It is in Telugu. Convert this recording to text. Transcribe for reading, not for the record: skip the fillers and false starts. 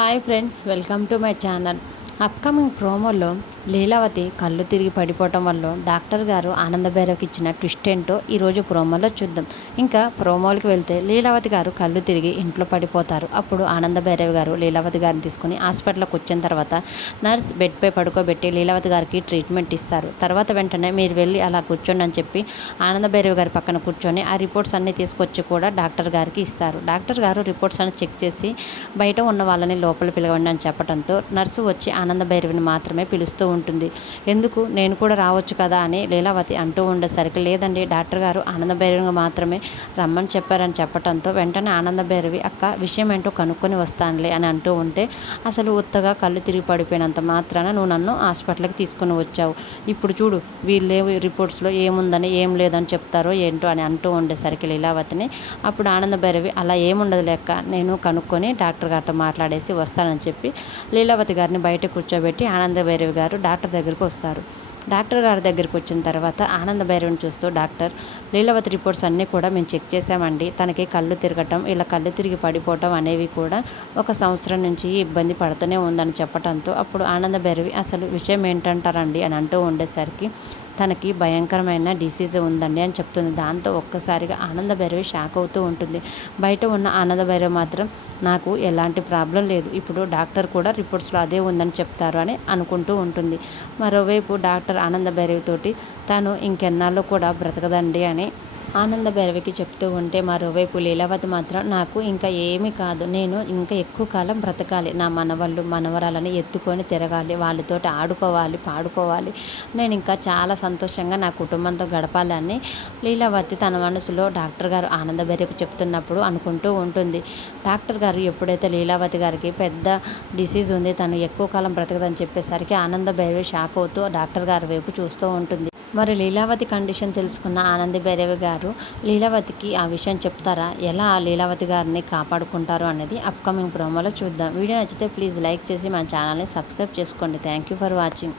Hi friends, welcome to my channel. Upcoming ప్రోమోలో లీలావతి కళ్ళు తిరిగి పడిపోవటం వల్ల డాక్టర్ గారు ఆనందభైరవ్కి ఇచ్చిన ట్విస్ట్ ఏంటో ఈరోజు ప్రోమోలో చూద్దాం. ఇంకా ప్రోమోలకి వెళ్తే లీలావతి గారు కళ్ళు తిరిగి ఇంట్లో పడిపోతారు. అప్పుడు ఆనందభైరవ్ గారు లీలావతి గారిని తీసుకుని హాస్పిటల్కి వచ్చిన తర్వాత నర్స్ బెడ్పై పడుకోబెట్టి లీలావతి గారికి ట్రీట్మెంట్ ఇస్తారు. తర్వాత వెంటనే మీరు వెళ్ళి అలా కూర్చోండి అని చెప్పి ఆనందభైరవ్ గారి పక్కన కూర్చొని ఆ రిపోర్ట్స్ అన్నీ తీసుకొచ్చి కూడా డాక్టర్ గారికి ఇస్తారు. డాక్టర్ గారు రిపోర్ట్స్ అన్ని చెక్ చేసి బయట ఉన్న వాళ్ళని లోపల పిలవండి అని చెప్పడంతో నర్సు వచ్చి ఆనందభైరవిని మాత్రమే పిలుస్తూ ఉంటుంది. ఎందుకు, నేను కూడా రావచ్చు కదా అని లీలావతి అంటూ ఉండేసరికి లేదండి, డాక్టర్ గారు ఆనందభైరవిని మాత్రమే రమ్మని చెప్పారని చెప్పడంతో వెంటనే ఆనందభైరవి అక్క విషయం ఏంటో కనుక్కొని వస్తానులే అని అంటూ ఉంటే అసలు ఉత్తగా కళ్ళు తిరిగి పడిపోయినంత మాత్రాన నువ్వు నన్ను హాస్పిటల్కి తీసుకుని వచ్చావు, ఇప్పుడు చూడు వీళ్ళే రిపోర్ట్స్లో ఏముందని ఏం లేదని చెప్తారో ఏంటో అని అంటూ ఉండేసరికి లీలావతిని అప్పుడు ఆనందభైరవి అలా ఏముండదు లెక్క, నేను కనుక్కొని డాక్టర్ గారితో మాట్లాడేసి వస్తానని చెప్పి లీలావతి గారిని బయట కూర్చోబెట్టి ఆనందభైరవి గారు డాక్టర్ దగ్గరికి వస్తారు. డాక్టర్ గారి దగ్గరికి వచ్చిన తర్వాత ఆనందభైరవిని చూస్తూ డాక్టర్, లీలావతి రిపోర్ట్స్ అన్నీ కూడా మేము చెక్ చేసామండి, తనకి కళ్ళు తిరగటం ఇలా కళ్ళు తిరిగి పడిపోవటం అనేవి కూడా 1 సంవత్సరం నుంచి ఇబ్బంది పడుతూనే ఉందని చెప్పడంతో అప్పుడు ఆనందభైరవి అసలు విషయం ఏంటంటారండి అని అంటూ ఉండేసరికి తనకి భయంకరమైన డిసీజ్ ఉందండి అని చెప్తుంది. దాంతో ఒక్కసారిగా ఆనందభైరవి షాక్ అవుతూ ఉంటుంది. బయట ఉన్న ఆనందభైరవి మాత్రం నాకు ఎలాంటి ప్రాబ్లం లేదు, ఇప్పుడు డాక్టర్ కూడా రిపోర్ట్స్లో అదే ఉందని చెప్తారు అని అనుకుంటూ ఉంటుంది. మరోవైపు డాక్టర్ ఆనందభైరవితోటి తను ఇంకెన్నాళ్ళు కూడా బ్రతకదండి అని ఆనందభైరవికి చెప్తూ ఉంటే మరోవైపు లీలావతి మాత్రం నాకు ఇంకా ఏమీ కాదు, నేను ఇంకా ఎక్కువ కాలం బ్రతకాలి, నా మనవళ్ళు మనవరాలని ఎత్తుకొని తిరగాలి, వాళ్ళతోటి ఆడుకోవాలి పాడుకోవాలి, నేను ఇంకా చాలా సంతోషంగా నా కుటుంబంతో గడపాలని లీలావతి తన మనసులో డాక్టర్ గారు ఆనందభైరవికి చెప్తున్నప్పుడు అనుకుంటూ ఉంటుంది. డాక్టర్ గారు ఎప్పుడైతే లీలావతి గారికి పెద్ద డిసీజ్ ఉంది, తను ఎక్కువ కాలం బ్రతకదని చెప్పేసరికి ఆనందభైరవి షాక్ అవుతూ డాక్టర్ గారి వైపు చూస్తూ ఉంటుంది. మరి లీలావతి కండిషన్ తెలుసుకున్న ఆనందభైరవి గారు లీలావతికి ఆ విషయం చెప్తారా, ఎలా లీలావతి గారిని కాపాడుకుంటారు అనేది అప్కమింగ్ ప్రోమోలో చూద్దాం. వీడియో నచ్చితే ప్లీజ్ లైక్ చేసి మన ఛానల్ని సబ్స్క్రైబ్ చేసుకోండి. Thank you for watching.